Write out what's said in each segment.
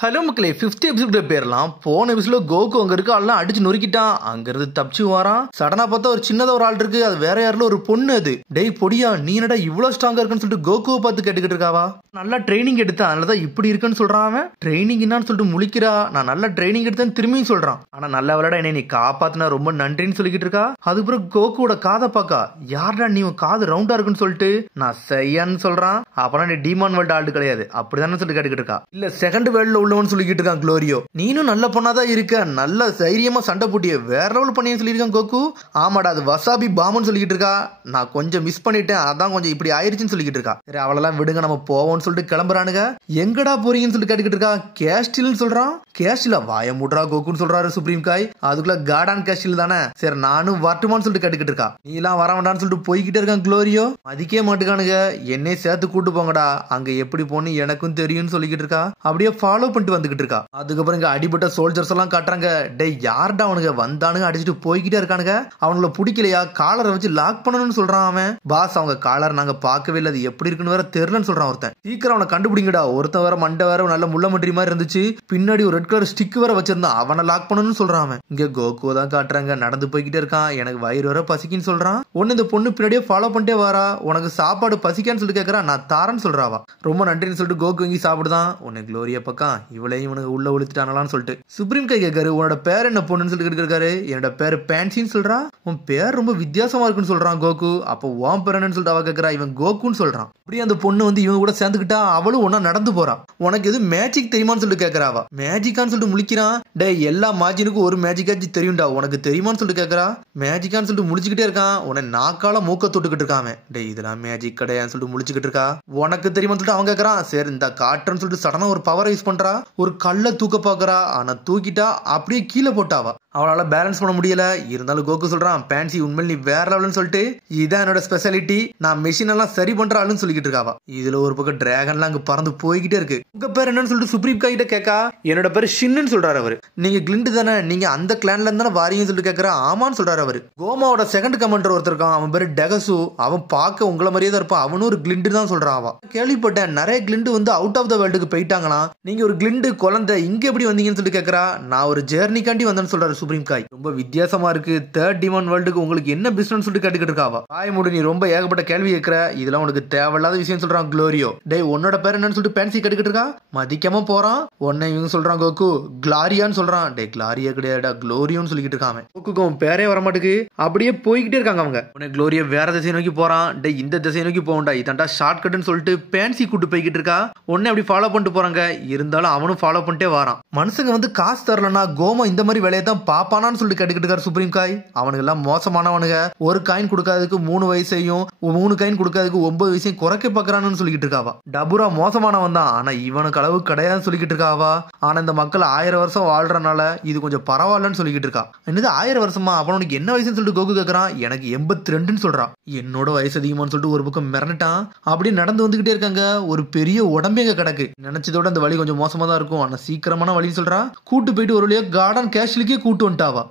Hello மக்களே, 5th எபிசோட பேர்லாம் போன எபிசோட கோகு அங்க இருக்கு, எல்லாம் அடிச்சு நொறுக்கிட்டான். அங்க இருந்து தப்பிச்சு வரான். சடனா பார்த்தா ஒரு சின்னதா ஒரு ஆள் இருக்கு, அது வேற யாருல ஒரு பொண்ணு. அது டேய் பொடியா, நீ என்னடா இவ்வளவு ஸ்ட்ராங்கா இருக்குன்னு சொல்லிட்டு கோகுவை பார்த்து கேட்டுக்கிட்டு இருக்காவா. நல்லா ட்ரைனிங் எடுத்தேன், அதனாலதான் இப்படி இருக்குன்னு சொல்றான் அவன். ட்ரைனிங் என்னன்னு சொல்லிட்டு முழிக்கிறா. நான் நல்லா ட்ரைனிங் எடுத்தேன்னு திரும்பியும் சொல்றான். ஆனா நல்ல விளையாட என்னை நீ காப்பாத்தினா ரொம்ப நன்றின்னு சொல்லிக்கிட்டு இருக்கா. அதுக்கப்புறம் கோகுவோட காதை பாக்கா, யாரா நீ உன் காது ரவுண்டா இருக்குன்னு சொல்லிட்டு நான் செய்யான்னு சொல்றான். அப்புறம் நீ டிமான் வேர்ல்டு ஆள் கிடையாது அப்படிதானே சொல்லி கேட்டுக்கிட்டு இருக்கா. இல்ல செகண்ட் வேர்ல்ட்ல உள்ளவன்னு சொல்லிக்கிட்டு இருக்கான் குளோரியோ. நீனும் நல்ல பொண்ணாதான் இருக்க, நல்ல தைரியமா சண்டை போட்டிய வேற லெவல் பண்ணி சொல்லியிருக்கான் கோகு. ஆமாடா, அது வசாபி பாம்புன்னு சொல்லிக்கிட்டு இருக்கா. நான் கொஞ்சம் மிஸ் பண்ணிட்டேன், அதான் கொஞ்சம் இப்படி ஆயிருச்சுன்னு சொல்லிக்கிட்டு இருக்கா. சரி அவளெல்லாம் விடுங்க, நம்ம போவோம்னு சொல்லிட்டு கிளம்புறானுங்க. எங்கடா போறீங்கன்னு சொல்லிட்டு கேட்டுக்கிட்டு இருக்கா. கேஸ்டில்னு சொல்றான். கேஸ்டில வாய மூடுறா கோகுன்னு சொல்றாரு சுப்ரீம் காய். அதுக்குள்ள கார்டன் கேஸ்டில் தானே, சரி நானும் வரட்டுமான்னு சொல்லிட்டு கேட்டுக்கிட்டு இருக்கா. நீ எல்லாம் வர வேண்டாம்னு சொல்லிட்டு போய்கிட்டே இருக்கான் குளோரியோ. மதிக்கே மாட்டுக்கானுங்க. என்னை சேர்த்து கூட்டு போங்கடா, அங்க எப்படி போன்னு எனக்கும் தெரியும்னு சொல்லிக்கிட்டு இருக்கா. அப்படியே ஃபாலோ பண்ணிட்டு வந்துகிட்டு இருக்கா. அதுக்கப்புறம் இங்க அடிபட்ட சோல்ஜர்ஸ் எல்லாம் காட்டுறாங்க. டேய் யார்டா அவனுங்க வந்தானுங்க, அடிச்சுட்டு போய்கிட்டே இருக்கானுங்க. அவங்கள பிடிக்கலையா, காலரை வச்சு லாக் பண்ணணும்னு சொல்றான் அவன். பாஸ் அவங்க காலர் நாங்க பார்க்கவே இல்லை, அது எப்படி இருக்குன்னு வேற தெரியலன்னு சொல்றான் ஒருத்தன். சீக்கிரம் அவனை கண்டுபிடிங்கடா. ஒருத்தன் வேற மண்டை வேற நல்ல முள்ள மட்டி மாதிரி இருந்துச்சு, பின்னாடி ஒரு ரெட் கலர் ஸ்டிக் வேற வச்சிருந்தான், அவனை லாக் பண்ணணும்னு சொல்றான் அவன். இங்க கோகுவை தான் காட்டுறாங்க, நடந்து போய்கிட்டே இருக்கான். எனக்கு வயிறு வர பசிக்குன்னு சொல்றான். ஒன்னு இந்த பொண்ணு பின்னாடியே ஃபாலோ பண்ணிட்டே வரா. உனக்கு சாப்பாடு பசிக்கான்னு சொல்லிட்டு கேட்கறா. நான் தாரன்னு சொல்றாவா. ரொம்ப நன்றின்னு சொல்லிட்டு கோகு வாங்கி சாப்பிடுதான். உன்னை குளோரியா பக்கம் இவளையும் இவனுக்கு உள்ள ஒழுத்துட்டானலான்னு சொல்லிட்டு சுப்ரீம் கை கேட்காரு. உன்னோட பேர் என்ன பொண்ணுன்னு சொல்லிட்டு இருக்காரு. என்னோட பேரு பேன்சின்னு சொல்றான். உன் பேர் ரொம்ப வித்தியாசமா இருக்குன்னு சொல்றான் கோகு. அப்போ உன் பேர் என்னன்னு சொல்லிட்டு அவ கேட்கறா. இவன் கோகுன்னு சொல்றான். அப்படியே அந்த பொண்ணு வந்து இவங்க கூட சேர்ந்துக்கிட்டா. அவளும் ஒன்னா நடந்து போறான். உனக்கு எது மேஜிக் தெரியுமான்னு சொல்லிட்டு கேட்கறாவா. மேஜிக்கான்னு சொல்லிட்டு முழிக்கிறான். டே எல்லா மாஜினுக்கும் ஒரு மேஜிக்காச்சு தெரியும்டா, உனக்கு தெரியுமான்னு சொல்லிட்டு கேட்கறா. மேஜிக்கான்னு சொல்லிட்டு முழிச்சுக்கிட்டே இருக்கான். உன்னை நாக்கால மூக்க தொட்டுக்கிட்டு இருக்கான். டே இதெல்லாம் மேஜிக் கிடையான்னு சொல்லிட்டு முழிச்சுக்கிட்டு இருக்கா. உனக்கு தெரியுமான்னு சொல்லிட்டு அவன் கேட்கறான். சரி இந்த காட்டுன்னு சொல்லிட்டு சடனா ஒரு பவரை யூஸ் பண்றா. ஒரு கல்ல தூக்க பாக்குறா. ஆனா தூக்கிட்டா அப்படியே கீழே போட்டாவா. அவளால பேலன்ஸ் பண்ண முடியல. இருந்தாலும் கோகு சொல்றான், பேன்சி உண்மையில் நீ வேற லெவல்னு சொல்லிட்டு இதான் என்னோட ஸ்பெஷாலிட்டி, நான் மெஷின் எல்லாம் சரி பண்றாள்னு சொல்லிக்கிட்டு இருக்காவா. இதுல ஒரு பக்கம் டிராகன்லாம் அங்க பறந்து போய்கிட்டே இருக்கு. உங்க பேர் என்னன்னு சொல்லிட்டு சுப்ரீம் கிட்ட கேட்கா. என்னோட பேரு ஷின்னு சொல்றாரு அவரு. நீங்க கிளிண்ட் தானே, நீங்க அந்த கிளான்ல இருந்தானே வாரீங்கன்னு சொல்லிட்டு கேட்கறா. ஆமான்னு சொல்றாரு அவரு. கோமாவோட செகண்ட் கமெண்டர் ஒருத்தர் இருக்கான், அவன் பேரு டெகசு. அவன் பார்க்க உங்களை மாதிரியே தான் இருப்பான், அவனும் ஒரு கிளிண்ட் தான் சொல்றான். அவன் கேள்விப்பட்டேன் நிறைய கிளிண்ட் வந்து அவுட் ஆஃப் த வேர்ல்டுக்கு போயிட்டாங்களாம். நீங்க ஒரு கிளிண்ட் குழந்தை இங்க எப்படி வந்தீங்கன்னு சொல்லிட்டு கேட்கறா. நான் ஒரு ஜெர்னிக்காண்டி வந்தேன்னு சொல்றாரு சுப்ரீம் காய். ரொம்ப வித்தியாசமா இருக்கு. தேர்ட் டிமான் வேர்ல்டுக்கு உங்களுக்கு என்ன பிசினஸ் சொல்லிட்டு கேட்டுக்கிட்டு இருக்காவா. வாய் மூடு, நீ ரொம்ப ஏகப்பட்ட கேள்வி கேட்கிற, இதெல்லாம் உனக்கு தேவையில்லாத விஷயம் சொல்றான் குளோரியோ. டேய் உன்னோட பேர் என்னன்னு சொல்லிட்டு பேன்சி கேட்டுக்கிட்டு இருக்கா. மதிக்காம போறான். உன்னை இவங்க சொல்றான் கோகு கிளாரியான்னு சொல்றான். டே கிளாரியா கிடையாடா, குளோரியோன்னு சொல்லிக்கிட்டு இருக்காங்க. கோகுக்கு அவன் பேரே வரமாட்டுக்கு. அப்படியே போய்கிட்டே இருக்காங்க அவங்க. உன்னை குளோரியா வேற திசை நோக்கி போறான். டே இந்த திசை நோக்கி போகண்டா, இதாண்டா ஷார்ட் கட்னு சொல்லிட்டு பேன்சி கூட்டு போய்கிட்டு இருக்கா. உன்னை அப்படி ஃபாலோ பண்ணிட்டு போறாங்க. இருந்தாலும் அவனும் ஃபாலோ பண்ணிட்டே வரான். மனுஷங்க வந்து காசு தரலன்னா கோமா இந்த மாதிரி வேலையை தான் பாப்பானான்னு சொல்லிட்டு கேட்டுக்கிட்டு இருக்காரு சுப்ரீம் காய். அவனுக்கு எல்லாம் மோசமானவனுங்க. ஒரு காயின் கொடுக்காததுக்கு 3 வயசையும் 3 காயின் கொடுக்காததுக்கு 9 வயசையும் குறைக்க பாக்குறான்னு சொல்லிக்கிட்டு இருக்காவா. டபுரா மோசமானவன் தான், ஆனா இவனுக்கு அளவு கிடையாதுன்னு சொல்லிக்கிட்டு இருக்காவா. ஆனா இந்த மக்கள் 1000 வருஷம் வாழ்றனால இது கொஞ்சம் பரவாயில்லன்னு சொல்லிக்கிட்டு இருக்கா. என்னது 1000 வருஷமா, அவனுக்கு என்ன வயசுன்னு சொல்லிட்டு கோகு கேட்கறான். எனக்கு 82ன்னு சொல்றான். என்னோட வயசு அதிகமான்னு சொல்லிட்டு ஒரு பக்கம் மிரண்டான். அப்படி நடந்து வந்துகிட்டே இருக்காங்க. ஒரு பெரிய உடம்பே அங்க கிடக்கு. நினைச்சதோட அந்த வழி கொஞ்சம் மோசமா தான் இருக்கும், ஆனா சீக்கிரமான வழின்னு சொல்றா. கூட்டு போயிட்டு ஒரு வழியா கார்டன் கேஷ்லுக்கே கூட்டு வந்துட்டாவா.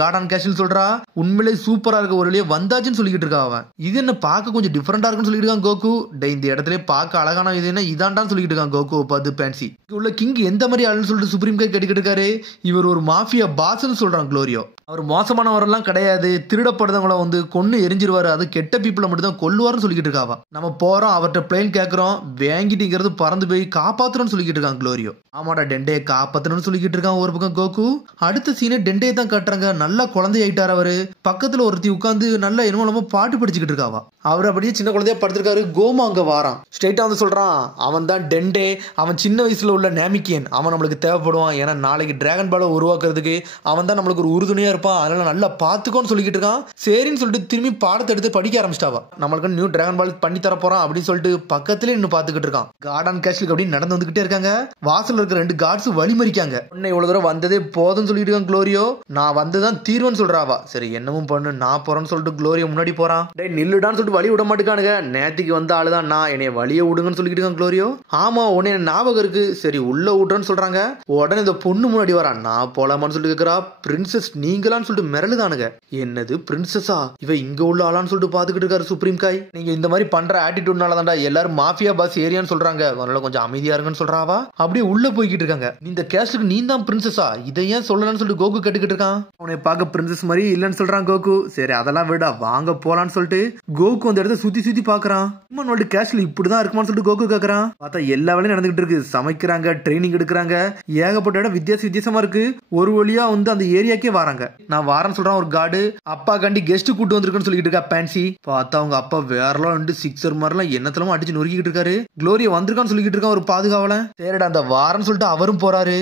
கார்டன் கேஷ்ல் சொல்றா. உண்மையிலே சூப்பரா இருக்க, ஒரு வழியா வந்தாச்சுன்னு சொல்லிக்கிட்டு இருக்கா அவன். இது என்ன பார்க்க கொஞ்சம் டிஃபரெண்டா இருக்குன்னு சொல்லிட்டு இருக்கான் கோகு. டே இந்த இடத்துல பார்க்க அழகான இது என்ன இதாண்டான்னு சொல்லிட்டு இருக்கான் கோகு பார்த்து பேன்சி. உள்ள கிங் எந்த மாதிரி ஆளுன்னு சொல்லிட்டு சுப்ரீம் கை கேட்டுக்கிட்டு இருக்காரு. இவர் ஒரு மாஃபியா பாஸ்ன்னு சொல்றான் குளோரியோ. அவர் மோசமானவரெல்லாம் கிடையாது, திருடப்படுறவங்கள வந்து கொன்னு எரிஞ்சிருவாரு, அது கெட்ட பீப்புளை மட்டும் தான் கொல்லுவாருன்னு சொல்லிக்கிட்டு இருக்காவா. நம்ம போறோம், அவர்கிட்ட பிளேன் கேட்கறோம், வாங்கிட்டு பறந்து போய் காப்பாத்துறோம்னு சொல்லிக்கிட்டு இருக்கான் குளோரியோ. ஆமாடா டெண்டையை காப்பாத்தணும்னு சொல்லிக்கிட்டு இருக்கான் ஒரு பக்கம் கோகு. அடுத்த சீனே டெண்டையை தான் காட்டுறாங்க. நல்லா குழந்தை ஆயிட்டாரு அவரு. பக்கத்துல ஒருத்தி உட்காந்து நல்லா என்னமோ பாட்டு படிச்சுக்கிட்டு இருக்காவா. அவர் அப்படியே சின்ன குழந்தையா படுத்திருக்காரு. கோமா அங்க வாரான். ஸ்ட்ரெயிட்டா வந்து சொல்றான், அவன் தான் டெண்டே, அவன் சின்ன வயசுல உள்ள நேமிக்கியன், அவன் நம்மளுக்கு தேவைப்படுவான். ஏன்னா நாளைக்கு டிராகன் பாலை உருவாக்குறதுக்கு அவன் தான் நம்மளுக்கு ஒரு உறுதுணையா இருப்பான், அதனால நல்லா பாத்துக்கோன்னு சொல்லிக்கிட்டு இருக்கான். சரின்னு சொல்லிட்டு திரும்பி பாடத்தை எடுத்து படிக்க ஆரம்பிச்சிட்டாவா. நம்மளுக்கு நியூ டிராகன் பால் பண்ணி தர போறான் அப்படின்னு சொல்லிட்டு பக்கத்துல இன்னும் பாத்துக்கிட்டு இருக்கான். கார்டன் கேஷ்லுக்கு அப்படின்னு நடந்து வந்துகிட்டே இருக்காங்க. வாசல்ல இருக்கிற 2 கார்ட்ஸ் வழிமறிக்காங்க. உன்னை இவ்வளவு தூரம் வந்ததே போதும்னு சொல்லிட்டு இருக்கான் குளோரியோ. நான் வந்துதான் தீர்வுன்னு சொல்றாவா. சரி என்னமும் பண்ணு, நான் போறேன்னு சொல்லிட்டு குளோரியோ முன்னாடி போறான். டே நில்லுடான்னு சொல்லிட்டு வழி விட மாட்டேக்கானுங்க. நேத்திக்கு வந்த ஆளுதான் நான், என்னைய வழியை விடுங்கன்னு சொல்லிட்டு இருக்கான் குளோரியோ. ஆமா உன்னை ஞாபகம் இருக்கு, சரி உள்ள விடுறேன்னு சொல்றாங்க. உடனே இந்த பொண்ணு முன்னாடி வரான். நான் போலாமான்னு சொல்லிட்டு கேக்குறா. பிரின்சஸ் நீங்களான்னு சொல்லிட்டு மிரளுதானுங்க. என்னது பிரின்சஸா, இவ இங்க உள்ள ஆளான்னு சொல்லிட்டு பாத்துக்கிட்டு இருக்காரு சுப்ரீம் காய். நீங்க இந்த மாதிரி பண்ற ஆட்டிடியூட்னால தான்டா எல்லாரும் மாஃபியா பாஸ் ஏரியான்னு சொல்றாங்க, அதனால கொஞ்சம் அமைதியா இருங்கன்னு சொல்றாவா. அப்படியே உள்ள போய்கிட்டு இருக்காங்க. இந்த கேஸ்டுக்கு நீ தான் பிரின்சஸா, இதை ஏன் சொல்லலன்னு சொல்லிட்டு கோகு கேட்டுக்கிட்டு இருக்கான். அவனை பார்க்க பிரின்சஸ் மாதிரி இல்லன்னு சொல்றான் கோகு. சரி அதெல்லாம் விட வாங்க போலான்னு சொல்லிட்டு கோகு அந்த இடத்த சுத்தி சுத்தி பாக்குறான். ஹியூமன் வேர்ல்டு கேஸ்ட்ல இப்படிதான் இருக்குமான்னு சொல்லிட்டு கோகு கேக்குறான். பார்த்தா எல்லா வேலையும் நடந்துகிட்டு இருக்கு. சமைக்கிறாங்க, ட்ரைனிங் எடுக்கிறாங்க, ஏகப்பட்ட இடம் வித்தியாசமா இருக்கு. ஒரு வழியா வந்து அந்த ஏரியாக்கே வராங்க. நான் வாரன்னு சொல்றான் ஒரு கார்டு. அப்பா கண்டி கெஸ்ட் கூட்டு வந்திருக்குன்னு சொல்லிட்டு இருக்கா பான்சி. பார்த்தா அவங்க அப்பா வேறலாம் வந்து சிக்ஸர் மாதிரிலாம் என்னத்தெல்லாம் அடிச்சு நொறுக்கிட்டு இருக்காரு. குளோரியா வந்திருக்கான்னு சொல்லிட்டு இருக்கான் ஒரு பாதுகாவலன். சரிடா அந்த வாரன்னு சொல்லிட்டு அவரும் போறாரு.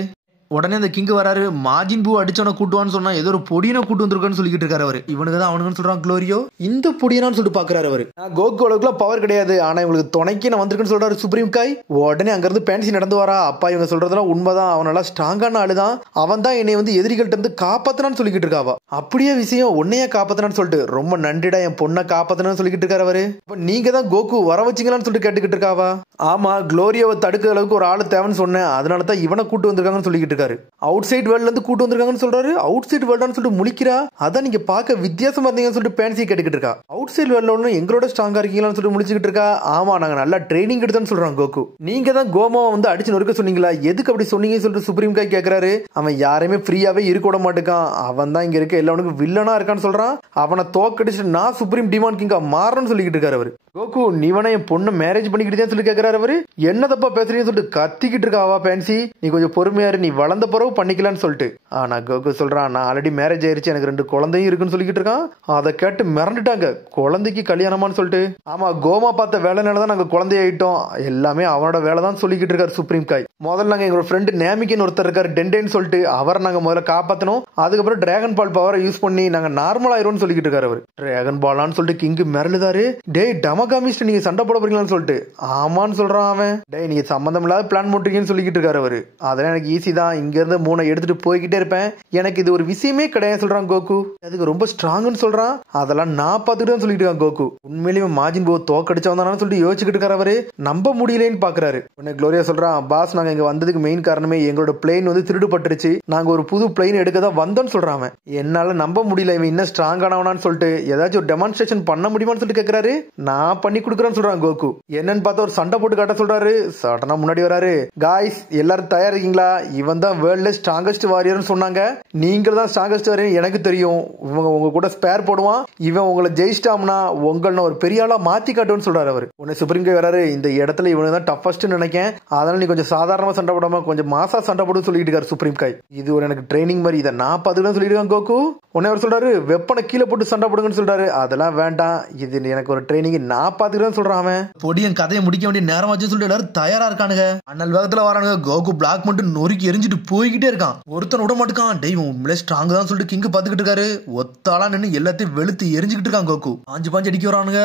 உடனே அந்த கிங் வராரு. மாஜின் பூ அடிச்சவன கூட்டுவான்னு சொன்னா ஏதோ ஒரு பொடியனை கூட்டு வந்திருக்கான்னு சொல்லிட்டு இருக்காரு அவரு. இவனுக்கு தான் அவனுக்கு சொல்றான் குளோரியோ. இந்த பொடியனான்னு சொல்லிட்டு பாக்குறாரு அவரு. கோகு அளவுக்குலாம் பவர் கிடையாது, ஆனா இவங்களுக்கு துணைக்கு நான் வந்திருக்கேன்னு சொல்றாரு சுப்ரீம் காய். உடனே அங்க இருந்து பேன்சி நடந்து வரா. அப்பா இவங்க சொல்றதெல்லாம் உண்மைதான், அவனால ஸ்ட்ராங்கான ஆளுதான், அவன் தான் என்னை வந்து எதிரிகள்ட்ட இருந்து காப்பாத்தினான்னு சொல்லிக்கிட்டு இருக்காவா. அப்படியே விஷயம் உன்னைய காப்பாத்தினான்னு சொல்லிட்டு ரொம்ப நன்றிடா என் பொண்ணை காப்பாத்தினான்னு சொல்லிக்கிட்டு இருக்காரு அவரு. நீங்க தான் கோகு வர வச்சிங்களான்னு சொல்லிட்டு கேட்டுக்கிட்டு இருக்காவா. ஆமா குளோரியாவை தடுக்கிற அளவுக்கு ஒரு ஆளு தேவைன்னு சொன்னேன், அதனாலதான் இவனை கூட்டு வந்திருக்காங்கன்னு சொல்லிக்கிட்டு இருக்காரு. அவுட் சைட் வேர்ல்ட்ல இருந்து கூட்டு வந்திருக்காங்கன்னு சொல்றாரு. அவுட் சைட் வேர்ல்டான்னு சொல்லிட்டு முழிக்கிறா. அதான் நீங்க பார்க்க வித்தியாசமா இருந்தீங்கன்னு சொல்லிட்டு பேன்சி கேட்டுக்கிட்டு இருக்கா. அவுட் சைட் வேர்ல்ட்ல ஒண்ணு எங்களோட ஸ்ட்ராங்கா இருக்கீங்களான்னு சொல்லிட்டு முழிச்சுக்கிட்டு இருக்கா. ஆமா நாங்க நல்லா ட்ரைனிங் எடுத்தோம்னு சொல்றான் கோகு. நீங்க தான் கோமாவை வந்து அடிச்சு நொறுக்க சொன்னீங்களா, எதுக்கு அப்படி சொன்னீங்கன்னு சொல்லிட்டு சுப்ரீம் காய் கேக்குறாரு. அவன் யாரையுமே ஃப்ரீயாவே இருக்க விட மாட்டேக்கான், அவன் தான் இங்க இருக்க எல்லாருக்கும் வில்லனா இருக்கான்னு சொல்றான். அவனை தோக்கடிச்சு நான் சுப்ரீம் டிமாண்ட் கிங்கா மாறணும்னு சொல்லிக்கிட்டு இருக்காரு அவரு. கோகு நீவனை என் பொண்ணு மேரேஜ் பண்ணிக்கிட்டு சொல்லி கேக்குறாரு அவரு. என்ன தப்பா பேசுறீங்கன்னு சொல்லிட்டு கத்திக்கிட்டு இருக்காவா பேன்சி. நீ கொஞ்சம் பொறுமையாரு, நீ வளர்ந்த பிறகு பண்ணிக்கலாம்னு சொல்லிட்டு. ஆனா கோகு சொல்றான் நான் ஆல்ரெடி மேரேஜ் ஆயிருச்சு, எனக்கு 2 குழந்தையும் இருக்குன்னு சொல்லிக்கிட்டு இருக்கான். அதை கேட்டு மிரண்டுட்டாங்க. குழந்தைக்கு கல்யாணமான்னு சொல்லிட்டு. ஆமா கோமா பார்த்த வேலைனாலதான் நாங்க குழந்தையாயிட்டோம், எல்லாமே அவனோட வேலை தான் சொல்லிக்கிட்டு இருக்காரு சுப்ரீம் காய். முதல்ல நாங்க எங்களோட ஃப்ரெண்டு நேமிக்கின்னு ஒருத்தர் இருக்காரு டெண்டேன்னு சொல்லிட்டு, அவரை நாங்க முதல்ல காப்பாத்தணும். அதுக்கப்புறம் டிராகன் பால் பவரை யூஸ் பண்ணி நாங்க நார்மல் ஆயிரும்னு சொல்லிக்கிட்டு இருக்காரு அவர். டிராகன் பாலான்னு சொல்லிட்டு கிங் மிரளுதாரு. டே டமகாமிஸ்ட் நீங்க சண்டை போட போறீங்களான்னு சொல்லிட்டு. ஆமான்னு சொல்றான் அவன். டே நீங்க சம்பந்தம் இல்லாத பிளான் போட்டுருக்கீங்கன்னு சொல்லிக்கிட்டு இருக்காரு அவரு. அதெல்லாம் எனக்கு ஈஸி தான், இங்க இருந்து 3 எடுத்துட்டு போய்கிட்டே இருப்பேன், எனக்கு இது ஒரு விஷயமே கிடையாது சொல்றான் கோகு. அதுக்கு ரொம்ப ஸ்ட்ராங்னு சொல்றான். அதெல்லாம் நான் பாத்துக்கிட்டு சொல்லிட்டு இருக்கான் கோகு. உண்மையிலேயே மாஜின் போ தோக்கடிச்சவன் சொல்லிட்டு யோசிச்சுக்கிட்டு இருக்காரு அவரு. நம்ப முடியலன்னு பாக்குறாரு. உடனே குளோரியா சொல்றான் பாஸ் நாங்க இங்க வந்ததுக்கு மெயின் காரணமே எங்களோட பிளேன் வந்து திருடுபட்டுருச்சு, நாங்க ஒரு புது பிளேன் எடுக்க தான் வந்தோம்னு சொல்றான் அவன். என்னால நம்ப முடியல இவன் இன்னும் ஸ்ட்ராங் ஆனவனான்னு சொல்லிட்டு. ஏதாச்சும் ஒரு டெமான்ஸ்ட்ரேஷன் பண்ண முடியுமான்னு சொல்லிட்டு கேக்குறாரு. நான் பண்ணி கொடுக்குறேன்னு சொல்றான் கோகு. என்னன்னு பார்த்தா ஒரு சண்டை போட்டு காட்ட சொல்றாரு. சடனா முன்னாடி வராரு. காய்ஸ் எல்லாரும் தயார் இருக்கீங்களா, இவன் தான் வேர்ல்ட்ல ஸ்ட்ராங்கஸ்ட் வாரியர்னு சொன்னாங்க, நீங்கள் தான் ஸ்ட்ராங்கஸ்ட் வாரியர் எனக்கு தெரியும், இவங்க உங்க கூட ஸ்பேர் போடுவான், இவன் உங்களை ஜெயிச்சிட்டாம்னா உங்களை ஒரு பெரிய ஆளா மாத்தி காட்டுன்னு சொல்றாரு அவரு. உடனே சுப்ரீம் காய் வராரு. இந்த இடத்துல இவனு தான் டஃபஸ்ட் நினைக்கேன், அதனால நீ கொஞ்சம் சாதாரணமா சண்டை போடாம கொஞ்சம் மாசா சண்டை போடுன்னு சொல்லிட்டு இருக்காரு சுப்ரீம் காய். இது ஒரு எனக்கு ட்ரைனிங் மாதிரி, இதை நான் பாத்துக்கலாம் சொல்லிட்டு இருக்கான் கோகு. உடனே அவர் சொல்றாரு வெப்பனை கீழே போட்டு சண்டை போடுங்கன்னு சொல்றாரு. அதெல்லாம் வேண்டாம், இது எனக்கு ஒரு ட்ரைனிங் நான் பாத்துக்கிறேன்னு சொல்றான் அவன். பொடியன் கதையை முடிக்க வேண்டிய நேரம் வச்சு சொல்லிட்டு எல்லாரும் தயாரா இருக்கானுங்க. அண்ணல் வேகத்துல வரானுங்க. கோகு பிளாக் மட்டும் நொறுக்கி எரிஞ்சிட்டு போய்கிட்டே இருக்கான். ஒருத்தன் விட மாட்டுக்கான். டேய் உண்மையிலே ஸ்ட்ராங் தான் சொல்லிட்டு கிங் பாத்துக்கிட்டு இருக்காரு. ஒத்தாளா நின்று எல்லாத்தையும் வெளுத்து எரிஞ்சுக்கிட்டு இருக்கான் கோகு. பாஞ்சு அடிக்க வரானுங்க.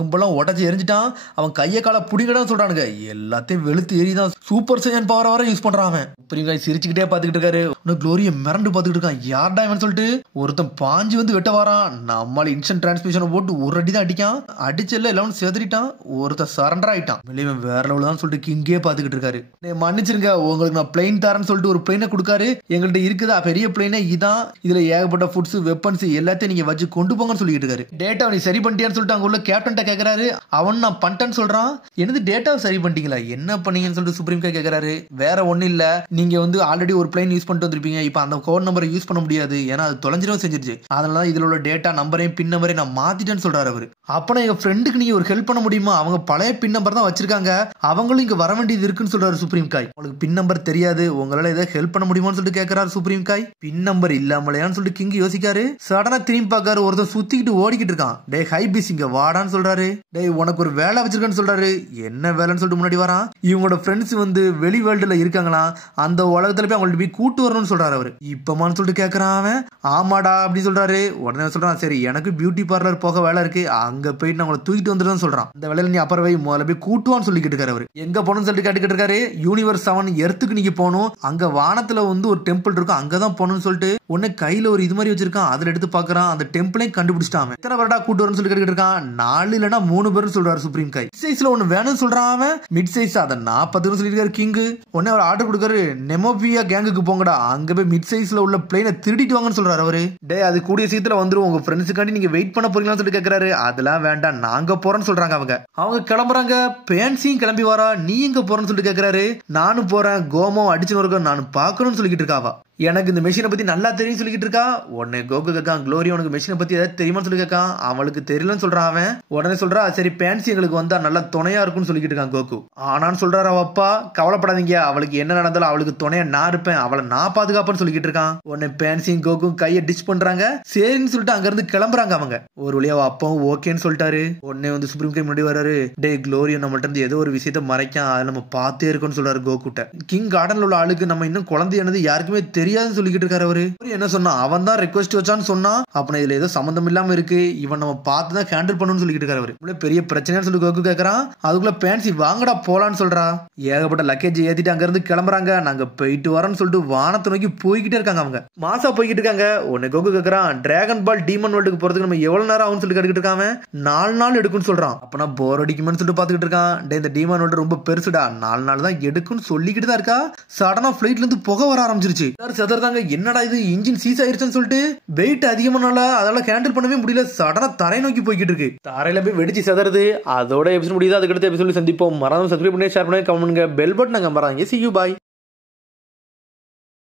கம்பெல்லாம் உடச்சு எரிஞ்சிட்டான். அவன் கையை கால புடிங்கடான்னு சொல்றானுங்க. எல்லாத்தையும் வெளுத்து எரிதான். சூப்பர் சையன் பவர் வர யூஸ் பண்றான் அவன். சுப்ரீம் சிரிச்சுக்கிட்டே பாத்துக்கிட்டு இருக்காரு. குளோரியா மிரண்டு பாத்துக்கிட்டு இருக்கான். யார்டா இவன் சொல்லிட்டு ஒருத்தன் பாஞ்சு வந்து வெட்ட வரான். நம்மால இன்ஸ்டன்ட் டிரான்ஸ்மிஷனை போட்டு ஒரு அடி தான் அடிக்கான். அடிச்சல எல்லாம் செதறிட்டான். ஒருத்தன் சரண்டர் ஆயிட்டான். வெளியே வேற லெவல் தான் சொல்லிட்டு கிங்கே பாத்துக்கிட்டு இருக்காரு. மன்னிச்சிருங்க உங்களுக்கு நான் பிளைன் தரேன்னு சொல்லிட்டு ஒரு பிளைனை கொடுக்காரு. எங்கள்கிட்ட இருக்குதா பெரிய பிளைனே இதான், இதுல ஏகப்பட்ட ஃபுட்ஸ் வெப்பன்ஸ் எல்லாத்தையும் நீங்க வச்சு கொண்டு போங்கன்னு சொல்லிட்டு இருக்காரு. டேட்டா நீ சரி பண்ணிட்டியான்னு சொல்லிட்டு அங்க உள்ள கேப்டன் கேக்குறாரு. அவன் நான் பண்ணிட்டேன்னு சொல்றான். என்னது டேட்டாவை சரி பண்ணிட்டீங்களா, என்ன பண்ணீங்கன்னு சொல்லிட்டு சுப்ரீம் காய் கேக்குறாரு. வேற ஒண்ணு இல்ல, நீங்க வந்து ஆல்ரெடி ஒரு பிளைன் யூஸ் பண்ணிட்டு வந்திருப்பீங்க, இப்ப அந்த கோட் நம்பரை யூஸ் பண்ண முடியாது, ஏன்னா அது தொலைஞ்சிரும் செஞ்சிருச்சு, அதனால இதுல உள்ள டேட்டா நம்பரையும் பின் நம்பரையும் நான் மாத்திட்டேன்னு சொல்றாரு அவரு. அப்ப எங்க ஃப்ரெண்டுக்கு நீங்க ஒரு ஹெல்ப் பண்ண முடியுமா, அவங்க பழைய பின் நம்பர் தான் வச்சிருக்காங்க, அவங்களும் இங்க வர வேண்டியது இருக்குன்னு சொல்றாரு சுப்ரீம் காய். உங்களுக்கு பின் நம்பர் தெரியாது, உங்களால ஏதாவது ஹெல்ப் பண்ண முடியுமான்னு சொல்லிட்டு கேட்கிறாரு சுப்ரீம் காய். பின் நம்பர் இல்லாமலையான்னு சொல்லிட்டு கிங் யோசிக்காரு. சடனா திரும்பி பாக்காரு. ஒருத்தர் சுத்திக்கிட்டு ஓடிக்கிட்டு இருக்கான். டே ஹை பீஸ் இங்க வாடான்னு சொல்றாரு. டே உனக்கு ஒரு வேலை வச்சிருக்கான்னு சொல்றாரு. என்ன வேலைன்னு சொல்லிட்டு முன்னாடி வரான். இவங்களோட ஃப்ரெண்ட்ஸ் வந்து வெளி வேர்ல்டுல இருக்காங்களா, அந்த உலகத்துல போய் அவங்கள்ட்ட போய் கூட்டு வரணும்னு சொல்றாரு அவரு. இப்பமான்னு சொல்லிட்டு கேட்கறான் அவன். ஆமாடா அப்படி சொல்றாரு. உடனே சொல்றான் சரி எனக்கு பியூட்டி பார்லர் போக வேலை இருக்கு, அங்க போயிட்டு நான் உங்களை தூக்கிட்டு வந்துடுன்னு சொல்றான். அந்த வேலையில நீ அப்புறம் போய் முதல்ல போய் கூட்டுவான்னு சொல்லிக்கிட்டு இருக்காரு அவரு. எங்க போகணும்னு சொல்லிட்டு கேட்டுக்கிட்டு இருக்காரு. யூனிவர்ஸ் 7 எர்த்துக்கு நீங்க போகணும், அங்க வானத்துல வந்து ஒரு டெம்பிள் இருக்கும், அங்கதான் போகணும்னு சொல்லிட்டு உடனே கையில ஒரு இது மாதிரி வச்சிருக்கான். அதுல எடுத்து பாக்குறான். அந்த டெம்பிளையும் கண்டுபிடிச்சிட்டான். எத்தனை பேரடா கூட்டு வரணும்னு சொல்லி கேட்டுக்கிட்டு இருக்கான். 4 இல்லனா 3 பேரும் சொல்றாரு சுப்ரீம் காய். சைஸ்ல ஒண்ணு வேணும்னு சொல்றான் அவன். மிட் சைஸ் அதை 40 சொல்லிருக்காரு கிங். உடனே அவர் ஆர்டர் கொடுக்காரு. நெமோபியா கேங்குக்கு போங்கடா, அங்க போய் மிட் சைஸ்ல உள்ள பிளேனை திருடிட்டு வாங்கன்னு சொல்றாரு அவரு. டே அது கூடிய சீக்கிரத்துல வந்துரும், உங்க ஃப்ரெண்ட்ஸுக்காண்டி நீங்க வெயிட் பண்ண போறீங்களான்னு சொல்லிட்டு கேக்குறாரு. அதெல்லாம் வேண்டாம், நாங்க போறோம்னு சொல்றாங்க அவங்க கிளம்புறாங்க. பேன்சியும் கிளம்பி வரா. நீ எங்க போறேன்னு சொல்லிட்டு கேக்குறாரு. நானும் போறேன், கோமோ அடிச்சு நொறுக்க நான் பாக்கணும்னு சொல்லிட்டு இருக்காவா. எனக்கு இந்த மெஷினை பத்தி நல்லா தெரியும் சொல்லிட்டு இருக்கா. உடனே கோகு கேட்கான், க்ளோரி உனக்கு மெஷினை பத்தி ஏதாவது தெரியுமான்னு சொல்லி கேட்கான். அவளுக்கு தெரியலன்னு சொல்றான் அவன். உடனே சொல்றா, சரி பேன்சி எங்களுக்கு வந்தா நல்லா துணையா இருக்கும்னு சொல்லிட்டு இருக்கான் கோகு. ஆனான்னு சொல்றாரு அவ அப்பா, கவலைப்படாதீங்க, அவளுக்கு என்ன நடந்தாலும் அவளுக்கு துணையா நான் இருப்பேன், அவளை நான் பாதுகாப்பேன்னு சொல்லிட்டு இருக்கான். உடனே பேன்சியும் கோகும் கையை டிச் பண்றாங்க. சரின்னு சொல்லிட்டு அங்க இருந்து கிளம்புறாங்க அவங்க. ஒரு வழியா அப்பாவும் ஓகேன்னு சொல்லிட்டாரு. உடனே வந்து சுப்ரீம் கோர்ட் முன்னாடி வர்றாரு. டே க்ளோரி நம்மள்ட்ட இருந்து ஏதோ ஒரு விஷயத்த மறைக்கான், அதை நம்ம பார்த்தே இருக்கோம்னு சொல்றாரு கோகுட்ட. கிங் கார்டன்ல உள்ள ஆளுக்கு நம்ம இன்னும் குழந்தையானது யாருக்குமே தெரியாதுன்னு சொல்லிட்டு இருக்காரு அவரு. என்ன சொன்னா, அவன் தான் ரெக்வெஸ்ட் வச்சான்னு சொன்னா, அப்ப இதுல ஏதோ சம்பந்தம் இல்லாம இருக்கு, இவன் நம்ம பார்த்து தான் ஹேண்டில் பண்ணணும்னு சொல்லிட்டு இருக்காரு அவரு. பெரிய பிரச்சனைன்னு சொல்லி கோகு கேக்குறான். அதுக்குள்ள பேன்சி வாங்கடா போலான்னு சொல்றா. ஏகப்பட்ட லக்கேஜ் ஏத்திட்டு அங்க இருந்து கிளம்புறாங்க. நாங்க போயிட்டு வரோம்னு சொல்லிட்டு வானத்தை நோக்கி போய்கிட்டே இருக்காங்க அவங்க. மாசா போய்கிட்டு இருக்காங்க. உடனே கோகு கேக்குறான், டிராகன் பால் டீமன் வேர்ல்டுக்கு போறதுக்கு நம்ம எவ்வளவு நேரம் ஆகும்னு சொல்லி கேட்டுக்கிட்டு இருக்காங்க. 4 நாள் எடுக்கும்னு சொல்றான். அப்பனா போர் அடிக்கும்னு சொல்லிட்டு பாத்துக்கிட்டு இருக்கான். இந்த டீமன் வேர்ல்டு ரொம்ப பெருசுடா, 4 நாள் தான் எடுக்கும்னு சொல்லிக்கிட்டு தான் இருக்கா. சடனா பிளைட்ல இருந்து புகை வர ஆரம்பிச்சிருச்சு. செதறாங்க. என்னடா இது, இன்ஜின் சீஸ் ஆயிருச்சுன்னு சொல்லிட்டு வெயிட் அதிகமானால அதால ஹேண்டில் பண்ணவே முடியல. சடனா தரை நோக்கி போய்கிட்டு இருக்கு. தரையில போய் வெடிச்சு செதறது. அதோட எபிசோட் முடியுது. அதுக்கடுத்த எபிசோட் சந்திப்போம். மறக்காம சப்ஸ்கிரைப் பண்ணி ஷேர் பண்ணி கமெண்ட் பண்ணுங்க. பெல் பட்டன் நம்பறாங்க. See you, bye.